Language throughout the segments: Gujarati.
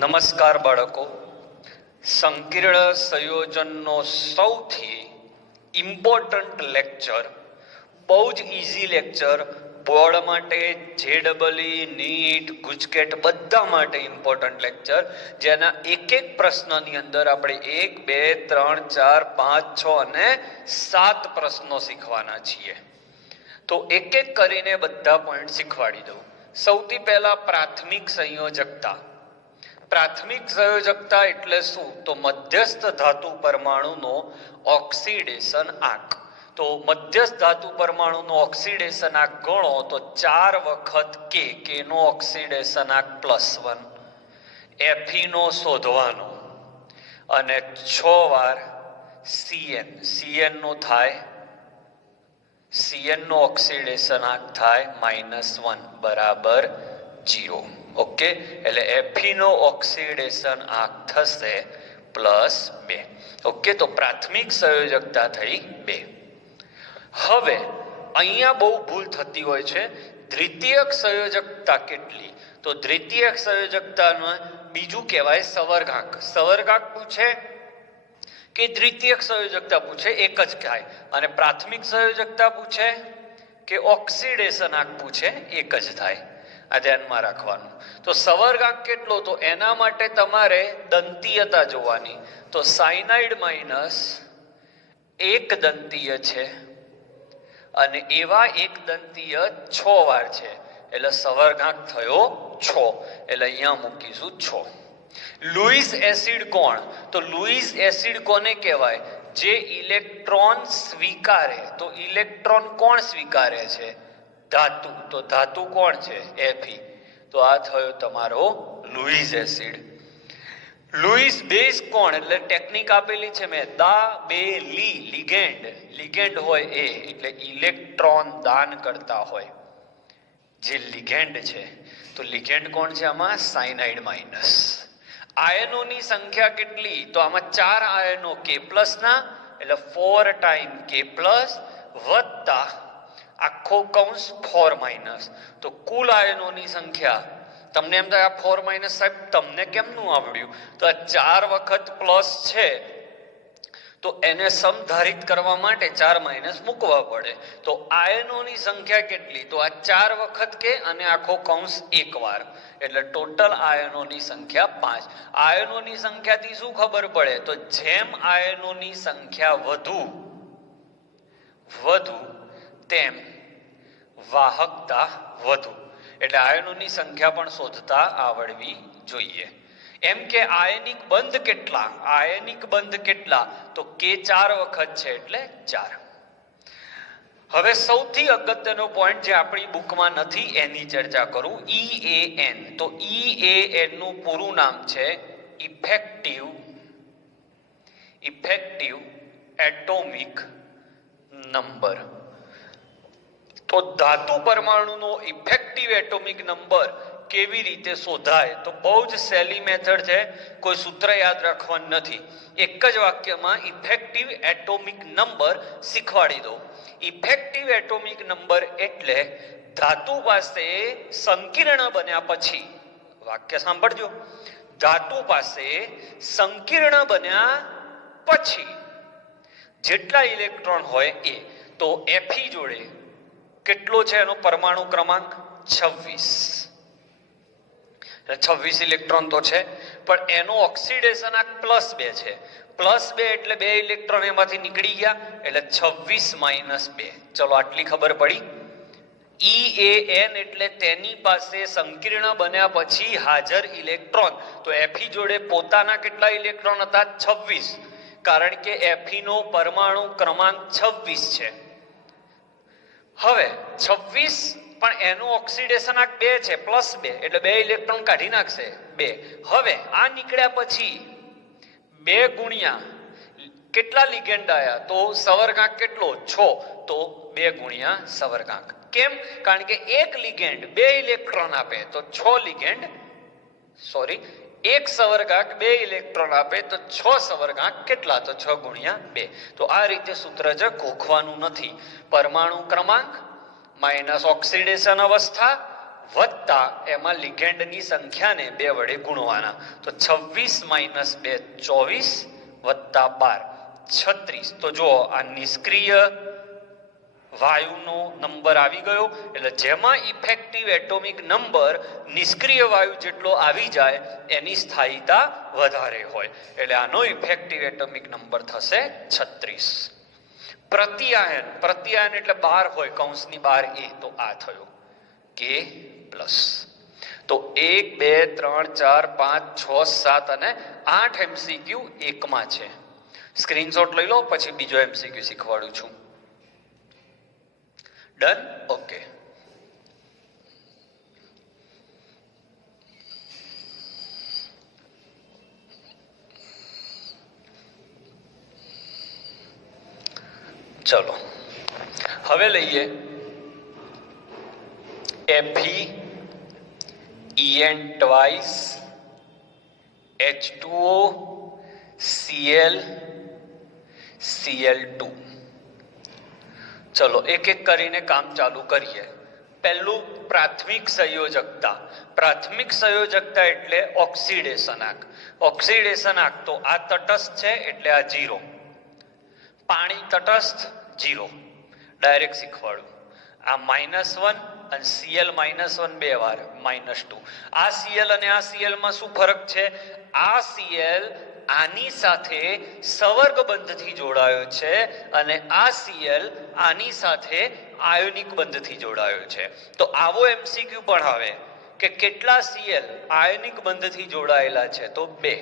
નમસ્કાર બાળકો, સંકીર્ણ સંયોજનનો સૌથી ઇમ્પોર્ટન્ટ લેક્ચર, બહુ જ ઇઝી લેક્ચર, બોર્ડ માટે, જેડબલઈ, નીટ, ગુજકેટ બધા માટે ઇમ્પોર્ટન્ટ લેક્ચર, જેના એક એક પ્રશ્નની અંદર આપણે 1, 2, 3, 4, 5, 6 અને 7 પ્રશ્નો શીખવાના છીએ. તો એક એક કરીને બધા પોઈન્ટ શીખવાડી દઉં. સૌથી પહેલા પ્રાથમિક સંયોજકતા. પ્રાથમિક સંયોજકતા એટલે શું? તો મધ્યસ્થ ધાતુ પરમાણુનો ઓક્સિડેશન આંક. તો મધ્યસ્થ ધાતુ પરમાણુનો ઓક્સિડેશન આંક ગણો તો 4 વખત કે નો ઓક્સિડેશન આંક +1, Fe નો શોધવાનો અને 6 વાર Cn નો થાય, Cn નો ઓક્સિડેશન આંક થાય -1 બરાબર 0. ઓકે, એટલે Fe નો ઓક્સિડેશન આંક થશે +2. ઓકે, તો પ્રાથમિક સંયોજકતા થઈ 2. હવે અહીંયા બહુ ભૂલ થતી હોય છે. દ્વિતીયક સંયોજકતા કેટલી? તો દ્વિતીયક સંયોજકતાનું બીજું કહેવાય સંવર્ગાંક. સંવર્ગાંક પૂછે કે દ્વિતીયક સંયોજકતા પૂછે, એક જ થાય. અને પ્રાથમિક સંયોજકતા પૂછે કે ઓક્સિડેશન આંક પૂછે, એક જ થાય. આ ધ્યાનમાં રાખવાનું. તો સંવર્ગાંક કેટલો? તો એના માટે તમારે દંતીયતા જોવાની. તો સાયનાઇડ માઇનસ એક દંતીય છે અને એવા એક દંતીય 6 વાર છે, એટલે સંવર્ગાંક થયો 6. એટલે અહીંયા મૂકીશું 6. લુઈસ એસિડ કોણ? તો લુઈસ એસિડ કોને કહેવાય? જે ઇલેક્ટ્રોન સ્વીકારે. તો ઇલેક્ટ્રોન કોણ સ્વીકારે છે? ધાતુ. તો ધાતુ કોણ છે? Fe. તો આ થયો તમારો લુઈસ એસિડ. લુઈસ બેઝ કોણ? એટલે ટેકનિક આપેલી છે મેં, દાબેલી. લિગેન્ડ. લિગેન્ડ હોય એ, એટલે ઇલેક્ટ્રોન દાન કરતા હોય જે લિગેન્ડ છે. તો લિગેન્ડ કોણ છે આમાં? Cyanide minus. આયનોની સંખ્યા કેટલી? તો આમાં 4 આયનો K+ ના, એટલે 4 ટાઈમ K+ વત્તા આખો કૌંસ 4-. તો કુલ આયનોની સંખ્યા, તમને એમ થાય આ 4- સાહેબ તમને કેમનું આવડ્યું? તો આ 4 વખત પ્લસ છે, તો એને સમધારિત કરવા માટે 4 - મૂકવા પડે. તો આયનોની સંખ્યા કેટલી? તો આ 4 વખત કે અને આખો કૌંસ 1 વાર, એટલે ટોટલ આયનોની સંખ્યા 5. આયનોની સંખ્યાથી શું ખબર પડે? તો જેમ આયનોની સંખ્યા વધુ તેમ વાહકતા વધુ. એટલે આયનોની સંખ્યા પણ શોધતા આવડવી જોઈએ. એમ કે આયનિક બંધ કેટલા? આયનિક બંધ કેટલા? તો K 4 વખત છે, એટલે 4. હવે સૌથી અગત્યનો પોઈન્ટ જે આપણી બુકમાં નથી એની ચર્ચા કરું. EAN. તો EAN નું પૂરું નામ છે ઇફેક્ટિવ એટોમિક નંબર. તો ધાતુ પરમાણુનો ઇફેક્ટિવ એટોમિક નંબર કેવી રીતે શોધાય? તો બહુ જ સહેલી મેથડ છે, કોઈ સૂત્ર યાદ રાખવાનું નથી. એક જ વાક્યમાં ઇફેક્ટિવ એટોમિક નંબર શીખવાડી દો. ઇફેક્ટિવ એટોમિક નંબર એટલે ધાતુ પાસે સંકીર્ણ બન્યા પછી, વાક્ય સાંભળજો, ધાતુ પાસે સંકીર્ણ બન્યા પછી જેટલા ઇલેક્ટ્રોન હોય એ. તો Fe જોડે કેટલો છે એનો પરમાણુ ક્રમાંક? 26. 26 ઇલેક્ટ્રોન તો છે, પણ એનો ઓક્સિડેશન આંક +2 છે. +2 એટલે 2 ઇલેક્ટ્રોન એમાંથી નીકળી ગયા, એટલે 26 - 2. ચલો આટલી ખબર પડી. EAN એટલે તેની પાસે સંકીર્ણ બન્યા પછી હાજર ઇલેક્ટ્રોન. તો Fe જોડે પોતાના કેટલા ઇલેક્ટ્રોન હતા? 26, કારણ કે Fe નો પરમાણુ ક્રમાંક 26 છે. હવે 26, પણ એનું ઓક્સિડેશન આંક 2 છે, +2, એટલે 2 ઇલેક્ટ્રોન કાઢી નાખશે 2. હવે આ નીકળ્યા પછી 2 ગુણ્યા કેટલા લિગેન્ડ આયા? તો સંવર્ગાંક કેટલો? 6. તો 2 ગુણ્યા સંવર્ગાંક. કેમ? કારણ કે એક લિગેન્ડ 2 ઇલેક્ટ્રોન આપે, તો 1 સંવર્ગાંક 2 ઇલેક્ટ્રોન આપે, તો 6 સંવર્ગાંક કેટલા? તો 6 ગુણ્યા 2. તો આ રીતે સૂત્ર જ ગોખવાનું નથી. પરમાણુ ક્રમાંક માઇનસ ઓક્સિડેશન અવસ્થા વત્તા એમાં લિગેન્ડની સંખ્યાને 2 વડે ગુણવાના. તો 26 - 2 24 વત્તા 12 36. તો જો આ નિષ્ક્રિય વાયુનો નંબર આવી ગયો. એટલે જેમાં ઇફેક્ટિવ એટોમિક નંબર નિષ્ક્રિય વાયુ જેટલો આવી જાય એની સ્થાયીતા વધારે હોય. એટલે આનો ઇફેક્ટિવ એટોમિક નંબર થશે 36. પ્રત્યાયન, પ્રત્યાયન એટલે 12 હોય, કૌંસની બહાર એ, તો આ થયો કે પ્લસ. તો 1 2 3 4 5 6 7 અને 8 MCQ એકમાં છે. સ્ક્રીનશોટ લઈ લો, પછી બીજો MCQ શીખવાડું છું. ડન? ઓકે. ચલો હવે લઈએ Fe En twice H2O Cl Cl2. ચલો એક એક કરીને કામ ચાલુ કરીએ. પહેલું પ્રાથમિક સંયોજકતા. પ્રાથમિક સંયોજકતા એટલે ઓક્સિડેશન આંક. ઓક્સિડેશન આંક તો આ તટસ્થ છે એટલે આ 0, પાણી તટસ્થ 0. ડાયરેક્ટ શીખવાડું. આ -1 અને Cl -1 બે વાર -2. આ Cl અને આ Cl માં શું ફરક છે? આ Cl આની સાથે સંવર્ગ બંધથી જોડાયો છે અને આ Cl આની સાથે આયોનિક બંધથી જોડાયો છે. તો આવો MCQ પણ આવે કે કેટલા Cl આયોનિક બંધથી જોડાયેલા છે? તો 2.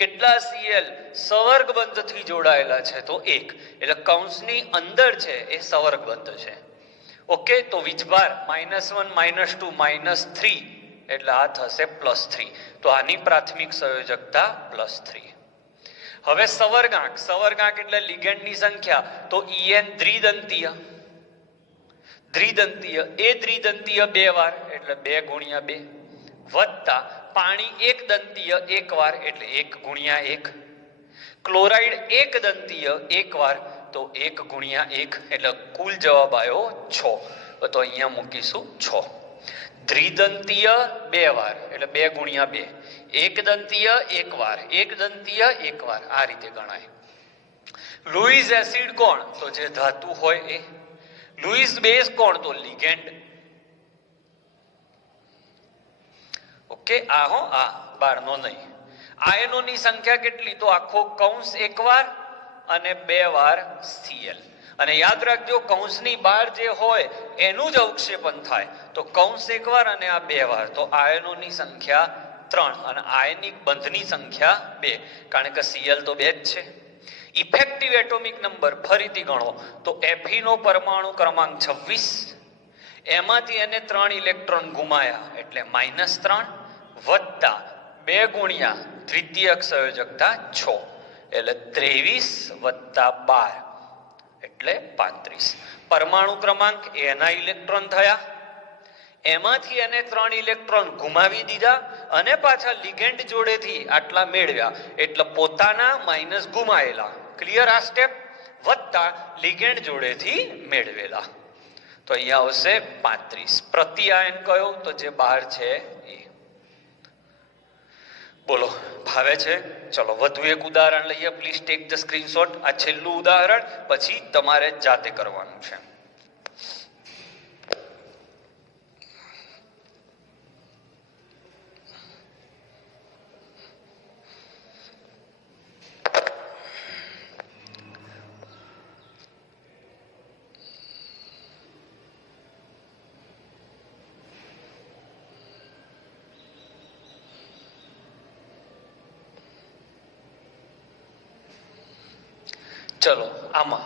કેટલા Cl સંવર્ગ બંધથી જોડાયેલા છે? તો 1. એટલે કૌંસની અંદર છે એ સંવર્ગ બંધ છે. ઓકે, તો વીજભાર -1 -2 -3 એટલે આ થશે +3. તો આની પ્રાથમિક સંયોજકતા +3. હવે સંવર્ગાંક. સંવર્ગાંક એટલે લિગેન્ડની સંખ્યા. તો En દ્વિદંતીય, દ્વિદંતીય એ દ્વિદંતીય 2 વાર એટલે 2 × 2 વત્તા પાણી એક દંતીય 1 વાર એટલે 1 × 1. ક્લોરાઇડ એક દંતીય 1 વાર તો 1 × 1 એટલે કુલ જવાબ આવ્યો 6. તો અહીંયા મૂકીશું 6. દ્વિદંતીય 2 વાર એટલે 2 × 2. એક દંતીય 1 વાર, એક દંતીય 1 વાર, આ રીતે ગણાય. લુઈસ એસિડ કોણ? તો જે ધાતુ હોય એ. લુઈસ બેઝ કોણ? તો લિગેન્ડ. ઓકે, આ હો આ 12 નો નહીં. આયનોની સંખ્યા કેટલી? તો આખો કૌંસ 1 વાર અને 2 વાર Cl. અને યાદ રાખજો કૌંસની બહાર જે હોય એનું જ અવક્ષેપણ થાય. તો કૌંસ 1 વાર અને આ 2 વાર. તો આયનોની સંખ્યા 3 અને આયનિક બંધની સંખ્યા 2, કારણ કે Cl તો 2 જ છે. ઇફેક્ટિવ એટોમિક નંબર ફરીથી ગણો. તો Fe નો પરમાણુ ક્રમાંક 26, એમાંથી એને 3 ઇલેક્ટ્રોન ગુમાયા એટલે -3 વત્તા 2 × દ્વિતીયક સંયોજકતા 6 એટલે 23 વત્તા 12 એટલે 35. પરમાણુ ક્રમાંક એના ઇલેક્ટ્રોન થયા, એમાંથી એને 3 ઇલેક્ટ્રોન ગુમાવી દીધા અને પાછા લિગેન્ડ જોડેથી આટલા મેળવ્યા એટલે પોતાના માઇનસ ગુમાયેલા. ક્લિયર આ સ્ટેપ? વત્તા લિગેન્ડ જોડેથી મેળવેલા. તો અહીંયા આવશે 35. પ્રત્યાયન કયો? તો જે બહાર છે એ. બોલો, ભાવે છે? ચલો વધુ એક ઉદાહરણ લઈએ. Please take the screenshot. આ છેલ્લું ઉદાહરણ, પછી તમારે જાતે કરવાનું છે. ચલો આમાં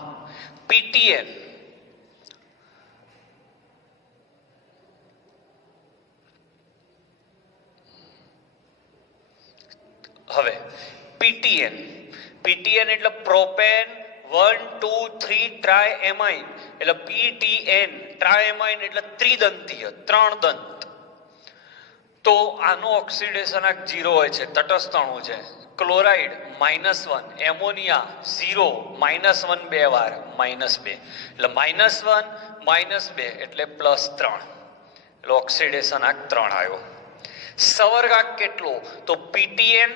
PTN હવે PTN એટલે પ્રોપેન 1 2 3 ટ્રાયએમાઇન એટલે PTN. ટ્રાયએમાઇન એટલે ત્રિદંતીય, 3 દંત. તો આનો ઓક્સિડેશન આંક 0 હોય છે, તટસ્થ અણુ છે. ક્લોરાઇડ -1, એમોનિયા 0, -1 2 વાર -2 એટલે -1 -2 એટલે +3. એટલે ઓક્સિડેશનાંક 3 આવ્યો. સવર્ગાંક કેટલો? તો PTN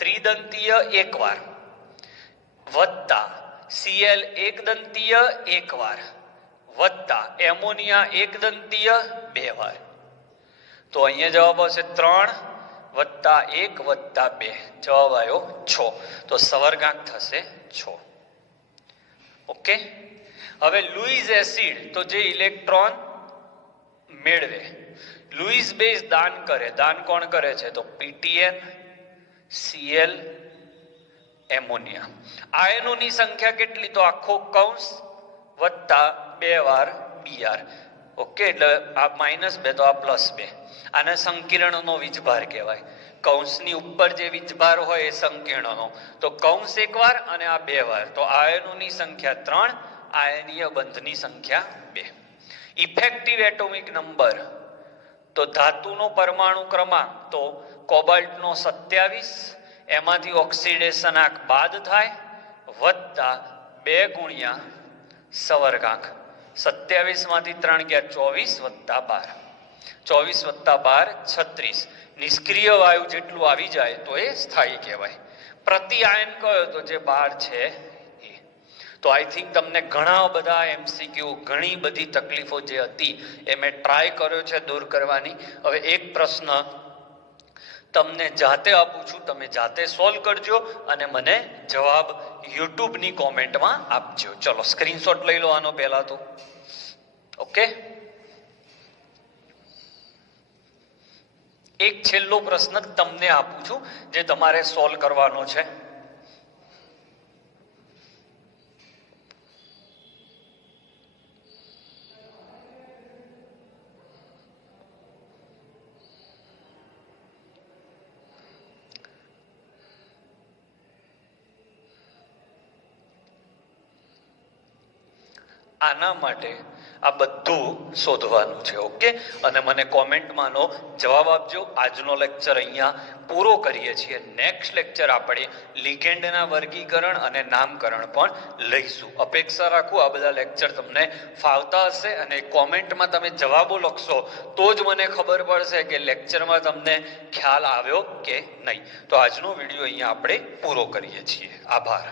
ત્રિદંતીય એકવાર વત્તા Cl એકદંતીય એકવાર વત્તા એમોનિયા એકદંતીય 2 વાર. તો અહીંયા જવાબ આવશે 3 વત્તા 1 વત્તા 2. જવાબ આવ્યો 6. તો સવર્ગાંક થશે 6. ઓકે. હવે લુઈસ એસિડ તો જે ઇલેક્ટ્રોન મેળવે, લુઈસ બેઝ દાન કરે. દાન કોણ કરે છે? તો PTN Cl એમોનિયા. આયનોની સંખ્યા કેટલી? તો આખો કૌંસ વત્તા 2 વાર Br. ઓકે, એટલે આ -2 તો આ +2. આને સંકીર્ણનો વીજભાર કહેવાય. કૌંસની ઉપર જે વીજભાર હોય એ સંકીર્ણનો. તો કૌંસ 1 વાર અને આ 2 વાર. તો આયનોની સંખ્યા 3, આયનીય બંધની સંખ્યા 2. ઇફેક્ટિવ એટોમિક નંબર તો ધાતુનો પરમાણુ ક્રમાંક તો કોબાલ્ટનો 27, એમાંથી ઓક્સિડેશનાંક બાદ થાય વત્તા 2 ગુણ્યા સવર્ગાંક. 27 માંથી 3 ગયા 24 વત્તા 12. 24 વત્તા 12 36. નિષ્ક્રિય વાયુ જેટલું આવી જાય તો એ સ્થાયી કહેવાય. પ્રતિ આયન કયો? તો જે 12 છે એ. તો આઈ થિંક તમને ઘણા બધા MCQ, ઘણી બધી તકલીફો જે હતી એ મેં ટ્રાય કર્યો છે દૂર કરવાની. હવે એક પ્રશ્ન તમને જાતે આપું છું, તમે જાતે સોલ્વ કરજો અને મને જવાબ યુટ્યુબની કોમેન્ટમાં આપજો. ચલો સ્ક્રીનશોટ લઈ લો આનો પહેલા તો. ઓકે. એક છેલ્લો પ્રશ્ન તમને આપું છું જે તમારે સોલ્વ કરવાનો છે. આના માટે આ બધું શોધવાનું છે. ઓકે, અને મને કોમેન્ટમાંનો જવાબ આપજો. આજનો લેક્ચર અહીંયા પૂરો કરીએ છીએ. નેક્સ્ટ લેક્ચર આપણે લિગેન્ડના વર્ગીકરણ અને નામકરણ પણ લઈશું. અપેક્ષા રાખું આ બધા લેક્ચર તમને ફાવતા હશે અને કોમેન્ટમાં તમે જવાબો લખશો તો જ મને ખબર પડશે કે લેક્ચરમાં તમને ખ્યાલ આવ્યો કે નહીં. તો આજનો વિડીયો અહીંયા આપણે પૂરો કરીએ છીએ. આભાર.